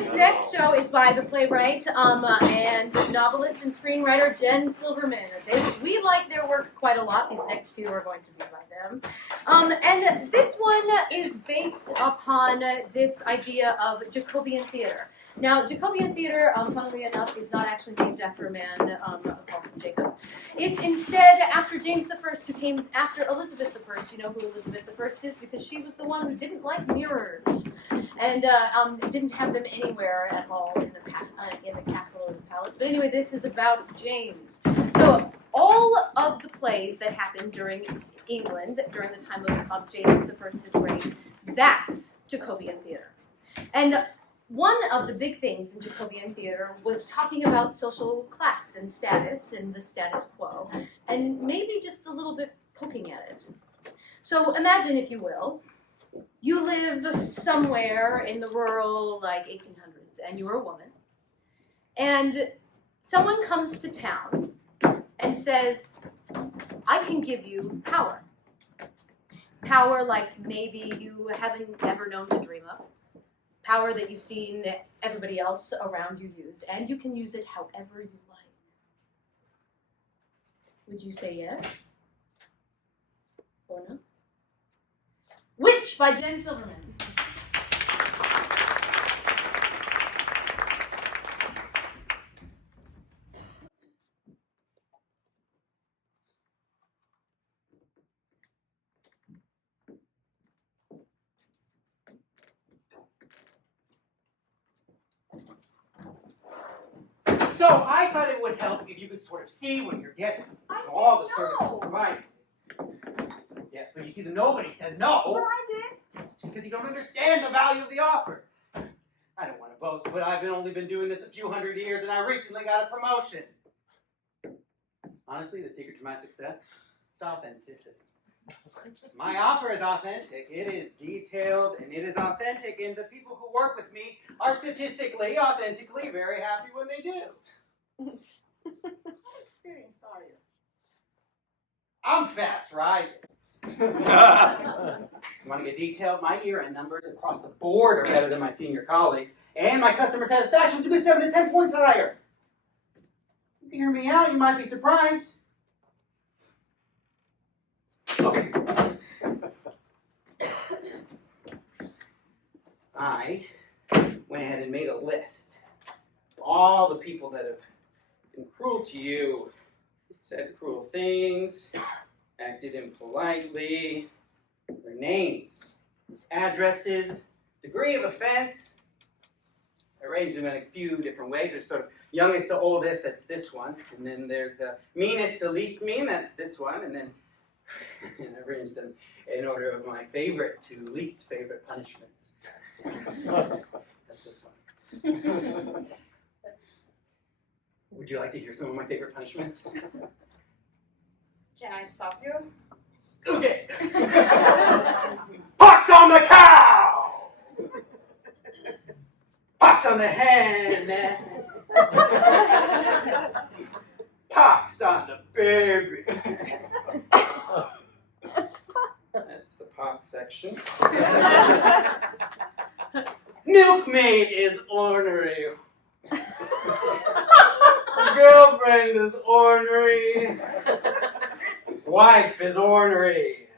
This next show is by the playwright and novelist and screenwriter Jen Silverman. We like their work quite a lot. These next two are going to be by them. And this one is based upon this idea of Jacobean theater. Now, Jacobean theater, funnily enough, is not actually named after a man called Jacob. It's instead after James I, who came after Elizabeth I. You know who Elizabeth I is? Because she was the one who didn't like mirrors and didn't have them anywhere at all in the castle or the palace. But anyway, this is about James. So all of the plays that happened during England, during the time of James I's reign, that's Jacobean theater. And one of the big things in Jacobean theater was talking about social class and status and the status quo, and maybe just a little bit poking at it. So imagine, if you will, you live somewhere in the rural, like 1800s, and you're a woman, and someone comes to town and says, I can give you power. Power like maybe you haven't ever known to dream of. Power that you've seen everybody else around you use, and you can use it however you like. Would you say yes? Or no? Witch by Jen Silverman. So I thought it would help if you could sort of see what you're getting. All the services provided. Yes, but you see, the nobody says no. Well, I did. It's because you don't understand the value of the offer. I don't want to boast, but I've only been doing this a few hundred years, and I recently got a promotion. Honestly, the secret to my success is authenticity. My offer is authentic. It is detailed, and it is authentic, and the people who work with me are statistically, authentically very happy when they do. How experienced are you? I'm fast rising. Want to get detailed? My year-end numbers across the board are better than my senior colleagues, and my customer satisfaction should be 7 to 10 points higher. If you hear me out, you might be surprised. Okay. I went ahead and made a list of all the people that have been cruel to you, said cruel things, acted impolitely, their names, addresses, degree of offense. I arranged them in a few different ways. There's sort of youngest to oldest, that's this one. And then there's meanest to least mean, that's this one. And then I arranged them in order of my favorite to least favorite punishments. That's this one. Would you like to hear some of my favorite punishments? Can I stop you? Okay. Pox on the cow! Pox on the hen! Pox on the baby! That's the pox section. Milkmaid is ornery. Girlfriend is ornery. Wife is ornery.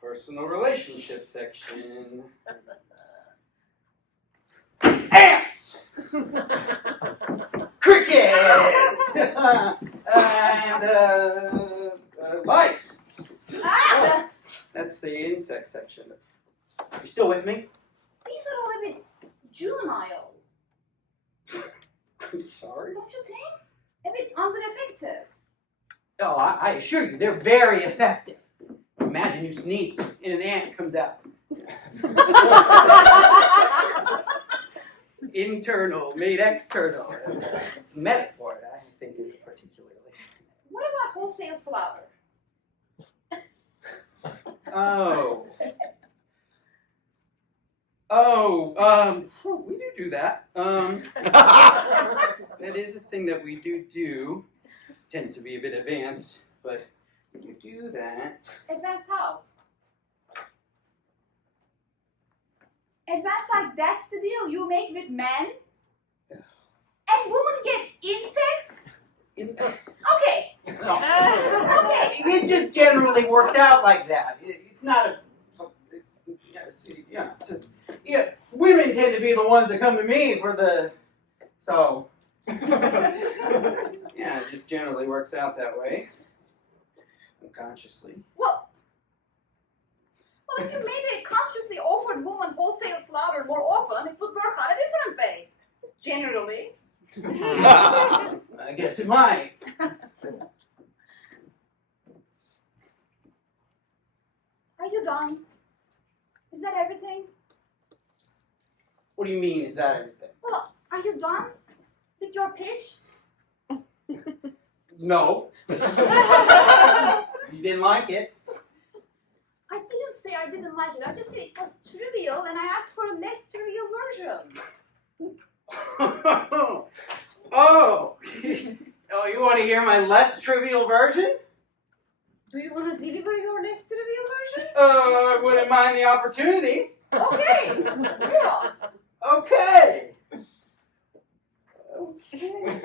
Personal relationship section. Ants! Crickets! And lice. Oh, that's the insect section. You still with me? These are all a bit juvenile. I'm sorry. Don't you think? A bit under-effective. Oh, I assure you, they're very effective. Imagine you sneeze and an ant comes out. Internal made external. It's a metaphor that I think is particularly. What about wholesale slaughter? We do that. That is a thing that we do. Tends to be a bit advanced, but we do that. Advanced how? advanced like that's the deal you make with men? And women get insects? Okay. Okay. It just generally works out like that. It's not a. Women tend to be the ones that come to me for the. So. Yeah, it just generally works out that way. Unconsciously. Well, if you maybe consciously offered women wholesale slaughter more often, it would work out a different way. Generally. I guess it might. Are you done? Is that everything? What do you mean, is that everything? Well, are you done with your pitch? No. You didn't like it. I didn't say I didn't like it. I just said it was trivial and I asked for a less trivial version. Oh, you want to hear my less trivial version? Do you want to deliver your less trivial version? I wouldn't mind the opportunity. Okay. Yeah. Okay. Okay.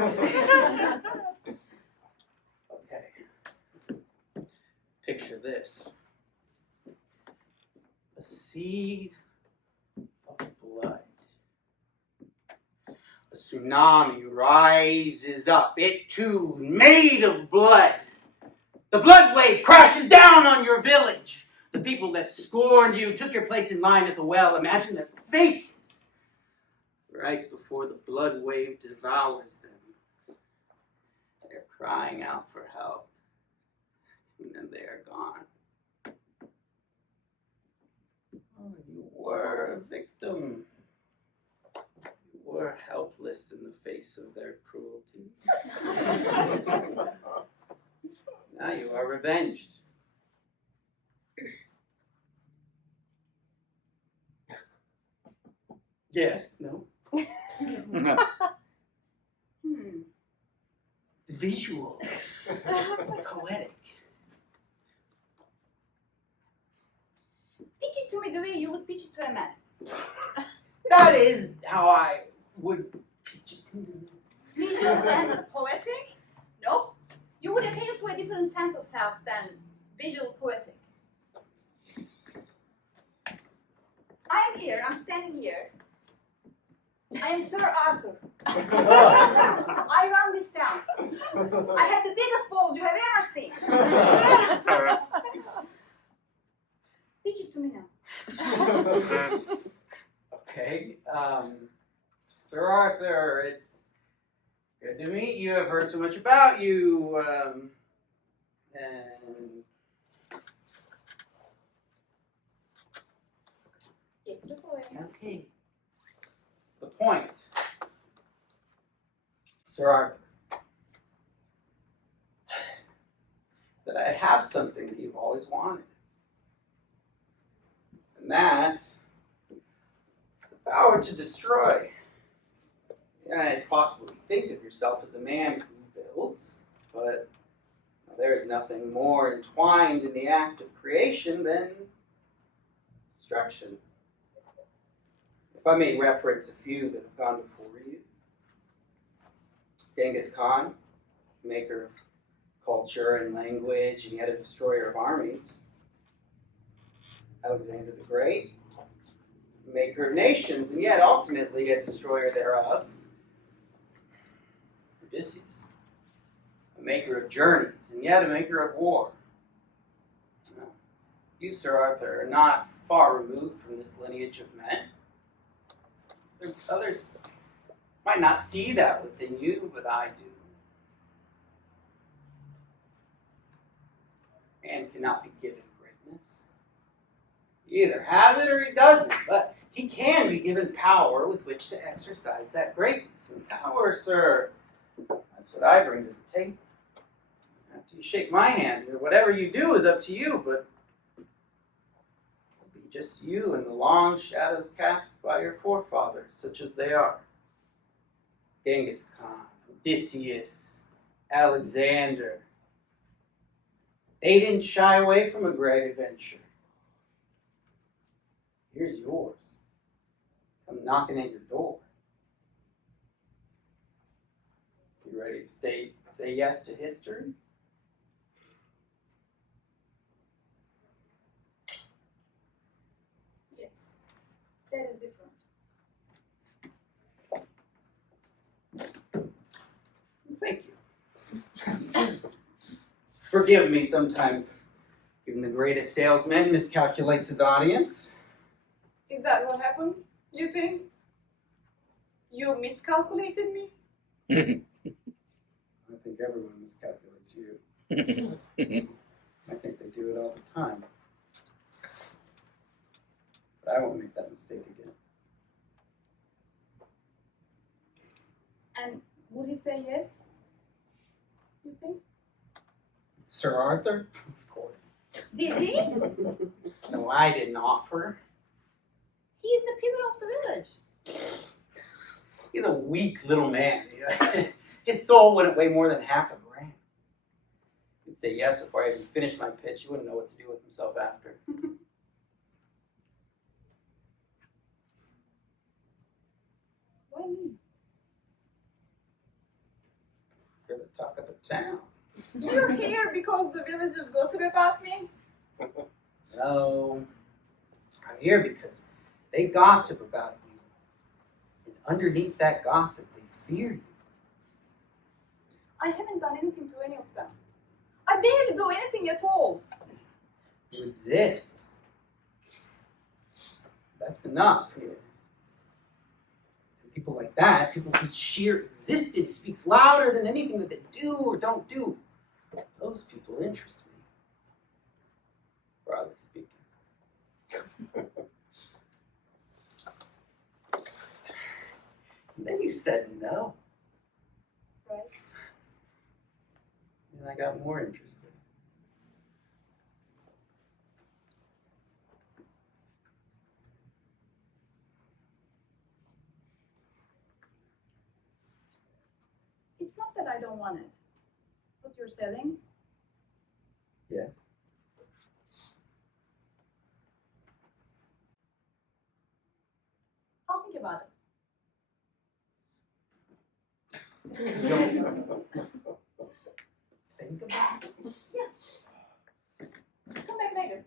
Picture this. A seed of blood. A tsunami rises up. It too made of blood. The blood wave crashes down on your village. The people that scorned you took your place in line at the well. Imagine their faces right before the blood wave devours them. They're crying out for help. And then they are gone. Oh, you were a victim. You were helpless in the face of their cruelties. Now you are revenged. Yes, no? Visual. Poetic. Pitch it to me the way you would pitch it to a man. That is how I would pitch it. Visual and poetic? Nope. You would appeal to a different sense of self than visual poetic. I am here, I'm standing here. I am Sir Arthur. I run this town. I have the biggest balls you have ever seen. Pitch it to me now. Okay. Sir Arthur, it's good to meet you. I've heard so much about you. And Get to the point. okay. The point, Sir Arthur, that I have something that you've always wanted. And that's the power to destroy. Yeah, it's possible to think of yourself as a man who builds, but there is nothing more entwined in the act of creation than destruction. If I may reference a few that have gone before you. Genghis Khan, maker of culture and language, and yet a destroyer of armies. Alexander the Great, maker of nations, and yet ultimately a destroyer thereof. Odysseus, a maker of journeys, and yet a maker of war. You, Sir Arthur, are not far removed from this lineage of men. Others might not see that within you, but I do. Man cannot be given greatness. He either has it or he doesn't, but he can be given power with which to exercise that greatness. And power, sir, that's what I bring to the table. After you shake my hand, whatever you do is up to you, but just you and the long shadows cast by your forefathers, such as they are. Genghis Khan, Odysseus, Alexander. They didn't shy away from a great adventure. Here's yours. knocking at your door. You ready to say yes to history? Yes, that is different. Thank you. Forgive me sometimes. Even the greatest salesman miscalculates his audience. Is that what happened, you think? You miscalculated me? I think everyone miscalculates you. I think they do it all the time. But I won't make that mistake again. And would he say yes? You think? Sir Arthur? Of course. Did he? No, I didn't offer. He is the pillar of the village. He's a weak little man. His soul wouldn't weigh more than half a gram. He'd say yes before I even finished my pitch. He wouldn't know what to do with himself after. Why me? You're the talk of the town. You're here because the villagers gossip about me? No, I'm here because they gossip about you. And underneath that gossip, they fear you. I haven't done anything to any of them. I barely do anything at all. You exist. That's enough. And people like that, people whose sheer existence speaks louder than anything that they do or don't do, those people interest me, broadly speaking. And then you said no. Right? And I got more interested. It's not that I don't want it. What you're selling? Yes. I'll think about it. Think about it. Come back later.